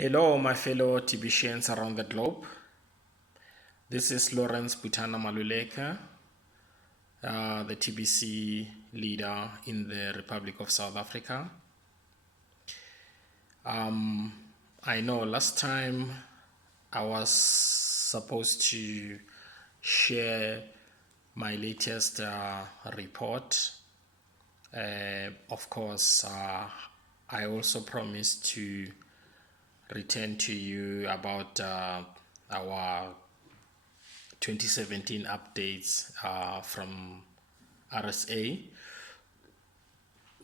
Hello, my fellow TBCians around the globe. This is Lawrence Butana Maluleka, the TBC leader in the Republic of South Africa. I know last time I was supposed to share my latest report. Of course, I also promised to return to you about our 2017 updates from RSA.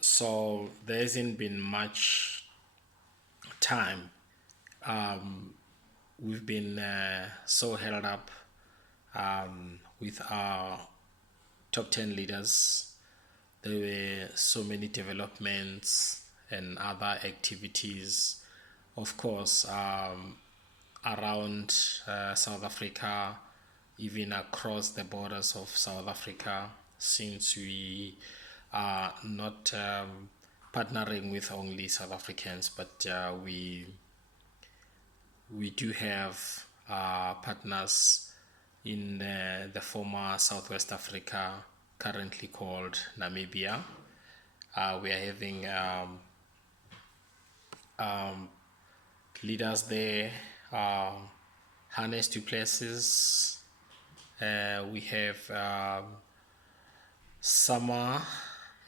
So there hasn't been much time. We've been so held up with our top 10 leaders. There were so many developments and other activities, of course, around South Africa, even across the borders of South Africa, since we are not partnering with only South Africans, but we do have partners in the former Southwest Africa, currently called Namibia. We are having leaders there, Hannes du Plessis. We have Sama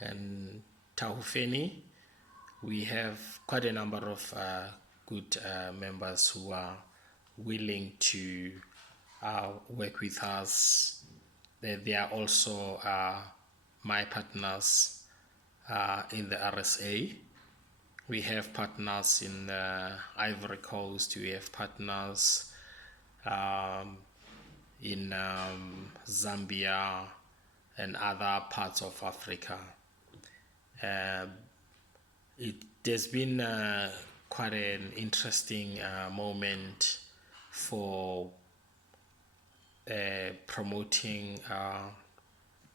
and Tahufeni. We have quite a number of good members who are willing to work with us. They are also my partners in the RSA. We have partners in Ivory Coast. We have partners in Zambia and other parts of Africa. It has been quite an interesting moment for promoting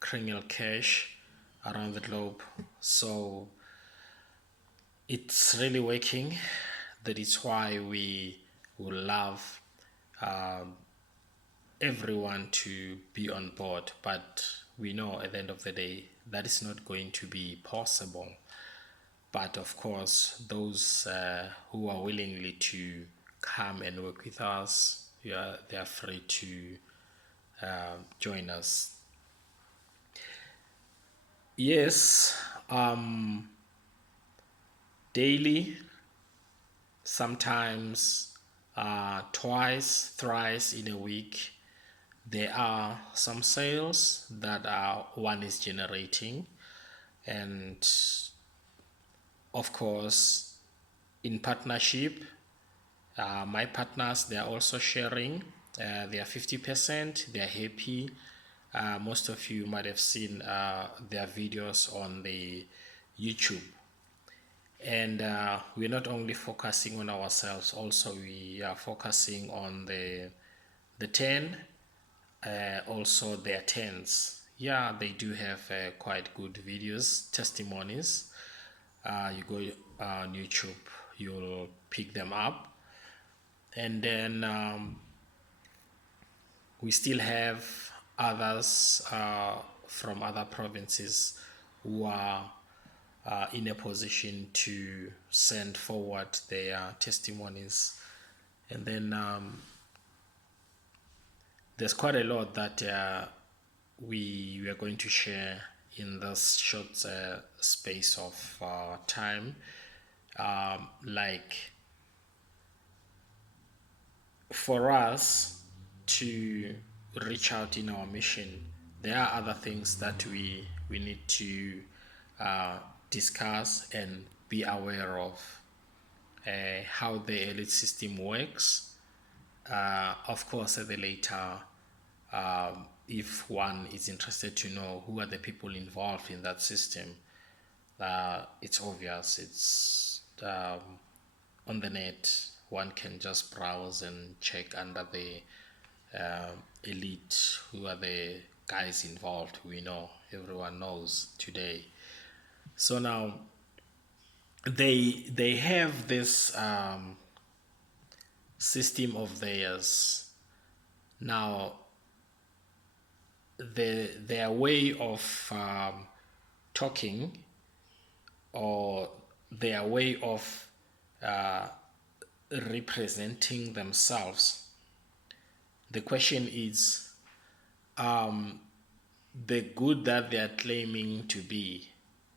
criminal cash around the globe. So it's really working. That is why we would love everyone to be on board, but we know at the end of the day that is not going to be possible. But of course, those who are willingly to come and work with us, they are free to join us. Yes, daily, sometimes twice, thrice in a week, there are some sales that one is generating, and of course, in partnership, my partners, they are also sharing. They are 50%. They are happy. Most of you might have seen their videos on the YouTube. And we're not only focusing on ourselves, also we are focusing on the 10, also their 10s. Yeah, they do have quite good videos, testimonies. You go on YouTube, you'll pick them up. And then we still have others from other provinces who are in a position to send forward their testimonies. And then there's quite a lot that we are going to share in this short space of time. Like for us to reach out in our mission, there are other things that we need to discuss and be aware of. How the elite system works. Of course, at the later, if one is interested to know who are the people involved in that system, it's obvious. It's on the net. One can just browse and check under the elite who are the guys involved. We know, everyone knows today. So now they have this system of theirs. Now, their way of talking, or their way of representing themselves, the question is, the good that they are claiming to be,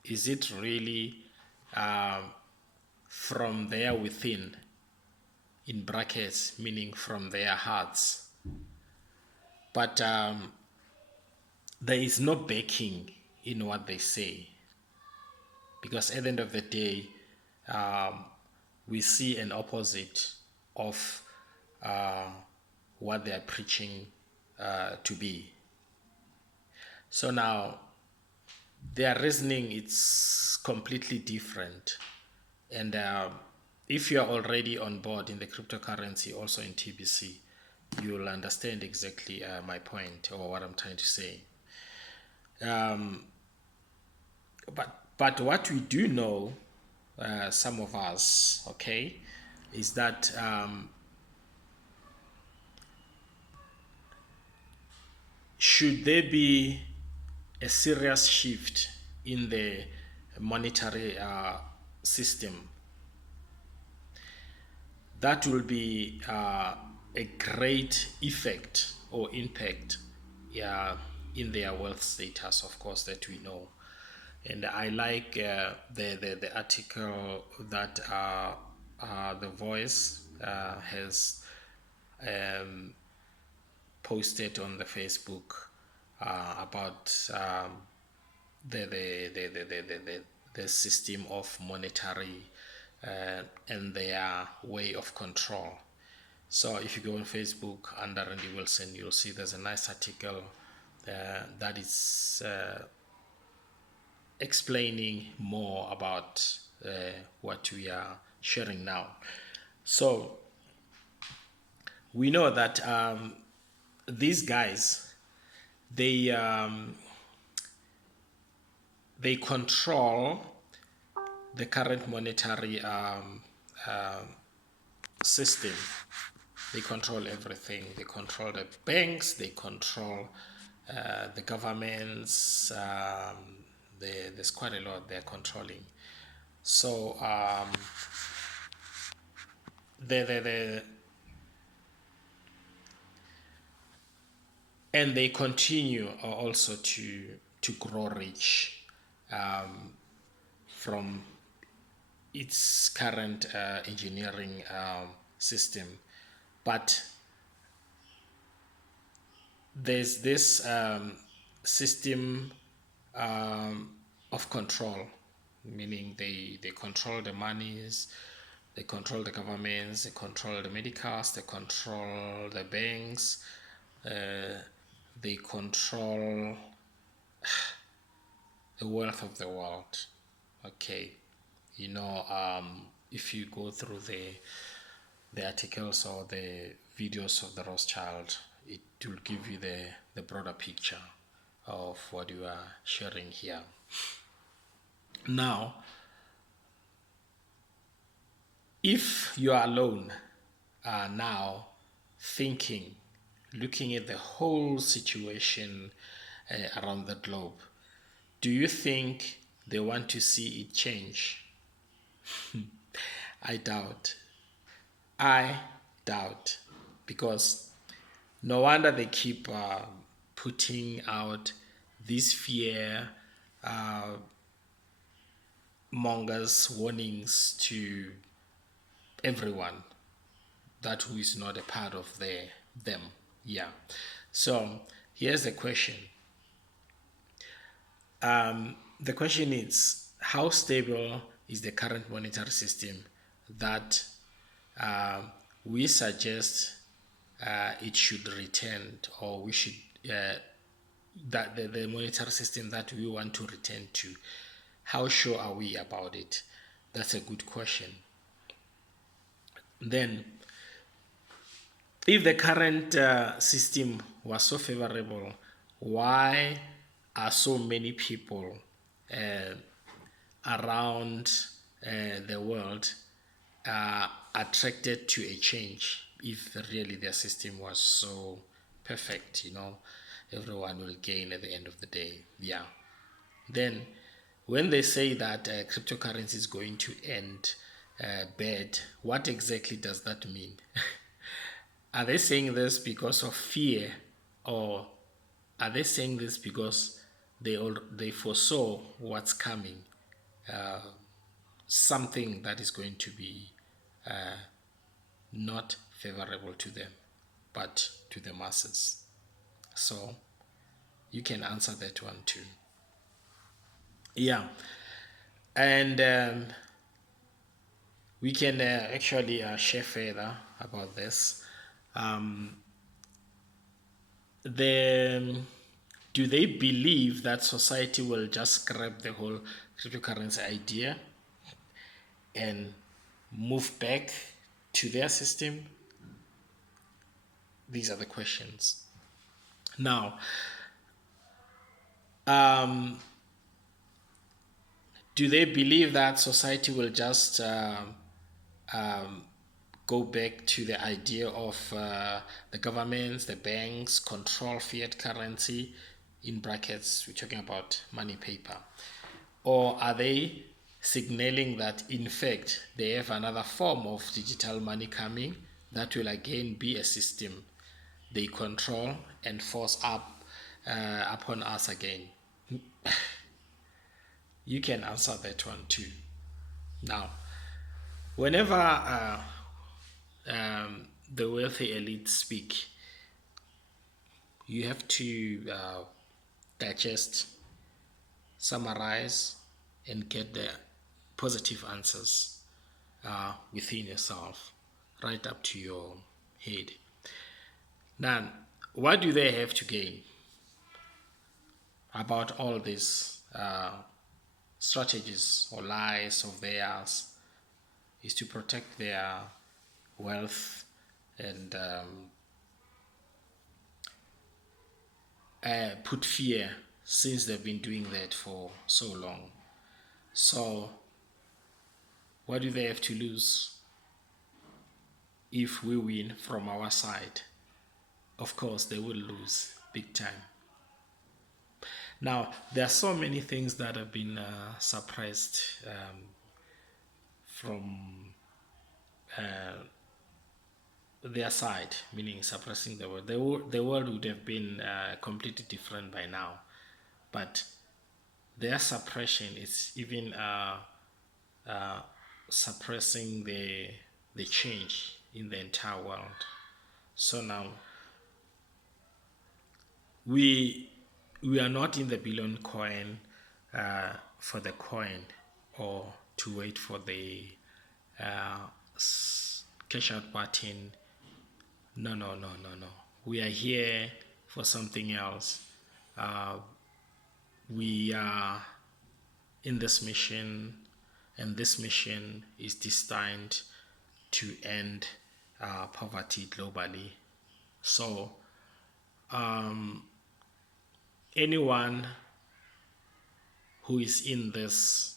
is it really from their within, in brackets, meaning from their hearts? But there is no backing in what they say, because at the end of the day, we see an opposite of what they are preaching to be. So now, their reasoning, it's completely different. And if you are already on board in the cryptocurrency, also in TBC, you'll understand exactly my point, or what I'm trying to say. But what we do know, some of us, okay, is that should there be a serious shift in the monetary system, that will be a great effect or impact in their wealth status, of course, that we know. And I like the article that The Voice has posted on the Facebook about the system of monetary and their way of control. So if you go on Facebook under Randy Wilson, you'll see there's a nice article that is explaining more about what we are sharing now. So we know that these guys, they control the current monetary system. They control everything. They control the banks. They control the governments. There's quite a lot they're controlling. So and they continue also to grow rich from its current engineering system. But there's this system of control, meaning they control the monies, they control the governments, they control the medicals, they control the banks, they control the wealth of the world. Okay, you know, if you go through the articles or the videos of the Rothschild, it will give you the broader picture of what you are sharing here. Now, if you are alone now thinking, looking at the whole situation around the globe, do you think they want to see it change? I doubt. Because no wonder they keep putting out these fear mongers warnings to everyone that who is not a part of them. Yeah. So here's the question. The question is, how stable is the current monetary system that we suggest it should return, or we should that the monetary system that we want to return to? How sure are we about it? That's a good question. Then, if the current system was so favorable, why are so many people around the world attracted to a change? if really their system was so perfect, everyone will gain at the end of the day. Yeah. Then, when they say that cryptocurrency is going to end bad, what exactly does that mean? Are they saying this because of fear, or are they saying this because they foresaw what's coming, something that is going to be not favorable to them, but to the masses? So you can answer that one too. Yeah, and we can actually share further about this. Um, the Do they believe that society will just scrap the whole cryptocurrency idea and move back to their system? These are the questions. Now, um, do they believe that society will just go back to the idea of the governments, the banks control fiat currency, in brackets, we're talking about money paper? Or are they signaling that in fact they have another form of digital money coming that will again be a system they control and force up upon us again? You can answer that one too. Now, whenever the wealthy elite speak, you have to digest, summarize, and get the positive answers within yourself, right up to your head. Now, what do they have to gain about all these strategies or lies of theirs? Is to protect their wealth and put fear, since they've been doing that for so long. So, what do they have to lose if we win from our side? Of course, they will lose big time. Now, there are so many things that have been suppressed from their side, meaning suppressing the world. The world would have been completely different by now, but their suppression is even suppressing the change in the entire world. So now we are not in the billion coin for the coin, or to wait for the cash out button. No, no, no, no, no. We are here for something else. We are in this mission, and this mission is destined to end poverty globally. So, anyone who is in this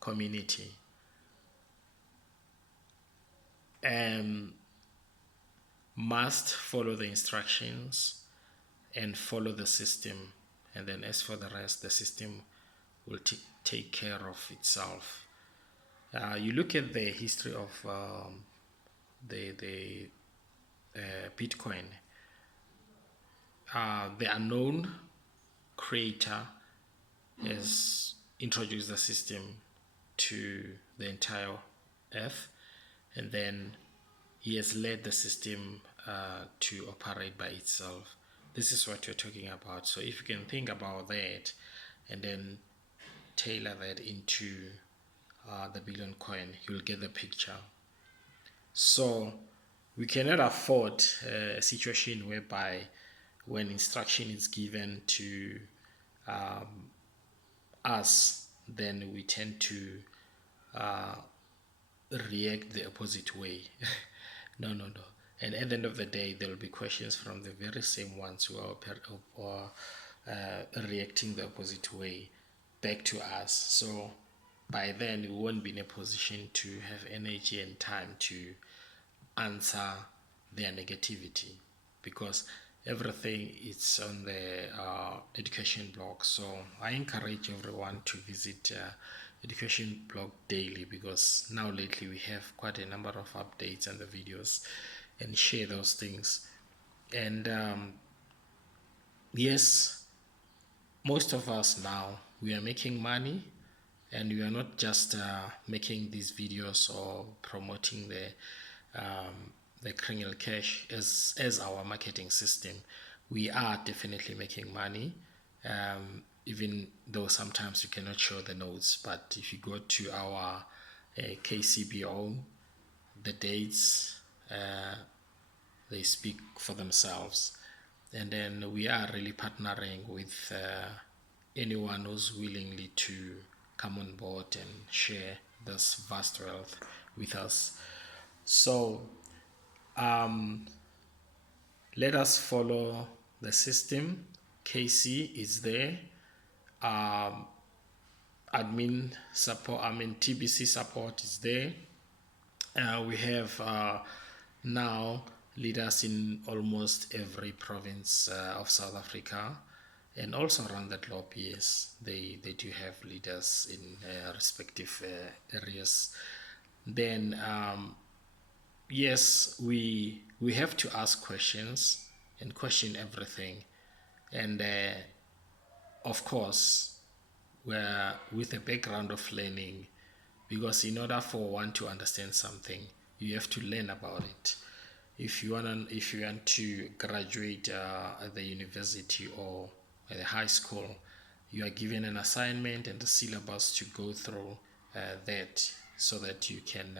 community must follow the instructions and follow the system, and then as for the rest, the system will take care of itself. You look at the history of the Bitcoin. The unknown creator has introduced the system to the entire earth, and then he has led the system to operate by itself. This is what you're talking about. So if you can think about that and then tailor that into the billion coin, you'll get the picture. So we cannot afford a situation whereby when instruction is given to us, then we tend to react the opposite way. No, no, no. And at the end of the day, there will be questions from the very same ones who are reacting the opposite way back to us. So by then, we won't be in a position to have energy and time to answer their negativity, because everything is on the education blog. So I encourage everyone to visit education blog daily, because now lately we have quite a number of updates and the videos, and share those things. And yes, most of us now, we are making money, and we are not just making these videos or promoting the criminal cash as our marketing system. We are definitely making money, even though sometimes we cannot show the notes. But if you go to our KCBO, the dates, they speak for themselves. And then we are really partnering with anyone who's willingly to come on board and share this vast wealth with us. So let us follow the system. KC is there. Admin support, TBC support is there. We have now leaders in almost every province of South Africa, and also around the globe. Yes, they do have leaders in respective areas. Then yes, we have to ask questions and question everything, and of course, we're with a background of learning, because in order for one to understand something, you have to learn about it. If you want to graduate at the university or at the high school, you are given an assignment and a syllabus to go through that, so that you can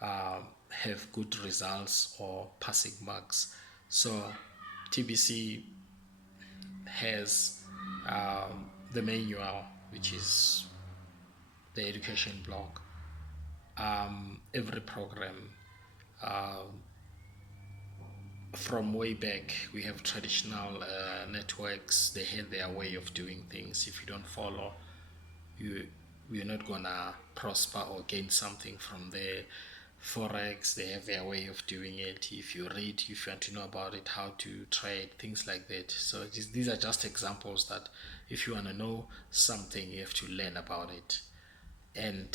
have good results or passing marks. So TBC has the manual, which is the education block. Every program, from way back, we have traditional networks. They had their way of doing things. If you don't follow, you you're not gonna prosper or gain something from there. Forex, they have their way of doing it. If you read, if you want to know about it, how to trade, things like that. So these are just examples that if you want to know something, you have to learn about it. And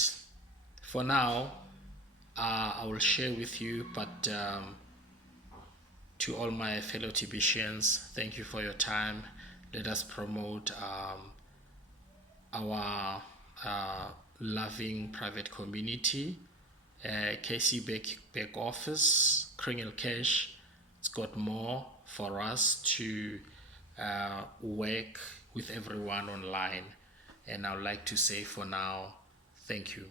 for now, I will share with you, but to all my fellow Tibetians, thank you for your time. Let us promote our loving private community. KC back office, criminal cash, it's got more for us to work with everyone online. And I would like to say for now, thank you.